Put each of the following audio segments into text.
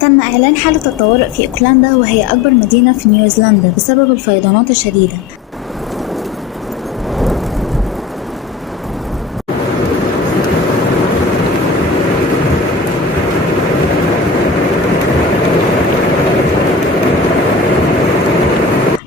تم إعلان حالة الطوارئ في أوكلاندا، وهي أكبر مدينة في نيوزيلندا، بسبب الفيضانات الشديدة.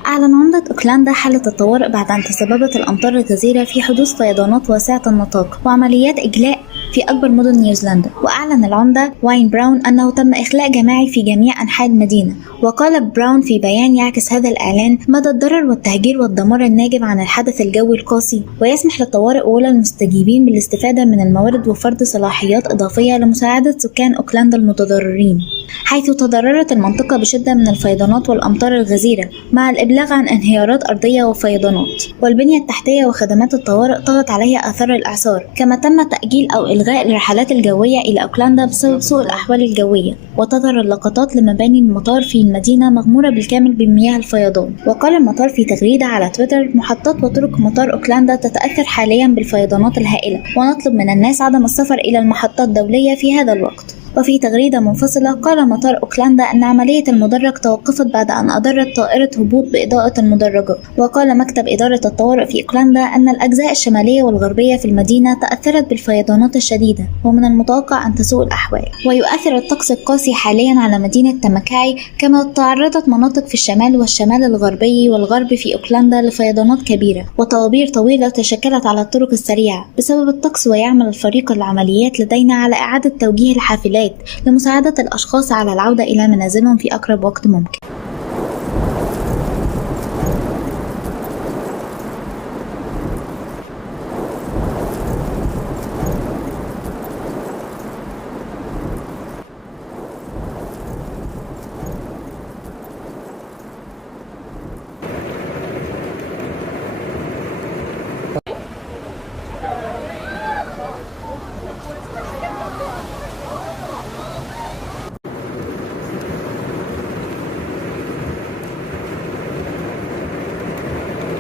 أعلن عمدة أوكلاندا حالة الطوارئ بعد أن تسببت الأمطار الغزيرة في حدوث فيضانات واسعة النطاق وعمليات إجلاء في أكبر مدن نيوزيلندا. وأعلن العمدة واين براون أنه تم إخلاء جماعي في جميع أنحاء المدينة. وقال براون في بيان يعكس هذا الإعلان مدى الضرر والتهجير والدمار الناجم عن الحدث الجوي القاسي، ويسمح للطوارئ أولى المستجيبين بالاستفادة من الموارد وفرض صلاحيات إضافية لمساعدة سكان أوكلاندا المتضررين، حيث تضررت المنطقة بشدة من الفيضانات والأمطار الغزيرة، مع الإبلاغ عن انهيارات أرضية وفيضانات. والبنية التحتية وخدمات الطوارئ طغت عليها آثار الإعصار، كما تم تأجيل أو إلغاء الرحلات الجوية إلى أوكلاندا بسبب سوء الأحوال الجوية. وتظهر اللقطات لمباني المطار في المدينة مغمورة بالكامل بمياه الفيضان. وقال المطار في تغريدة على تويتر: محطات وطرق مطار أوكلاندا تتأثر حاليا بالفيضانات الهائلة، ونطلب من الناس عدم السفر إلى المحطات الدولية في هذا الوقت. وفي تغريدة منفصلة قال مطار أوكلاندا أن عملية المدرج توقفت بعد أن أضرت طائرة هبوط بإضاءة المدرجات. وقال مكتب إدارة الطوارئ في أوكلاندا أن الأجزاء الشمالية والغربية في المدينة تأثرت بالفيضانات الشديدة، ومن المتوقع أن تسوء الأحوال. ويؤثر الطقس القاسي حاليا على مدينة تاماكاي، كما تعرضت مناطق في الشمال والشمال الغربي والغرب في أوكلاندا لفيضانات كبيرة وطوابير طويلة تشكلت على الطرق السريعة بسبب الطقس. ويعمل الفريق العمليات لدينا على إعادة توجيه الحافلات لمساعدة الأشخاص على العودة إلى منازلهم في أقرب وقت ممكن.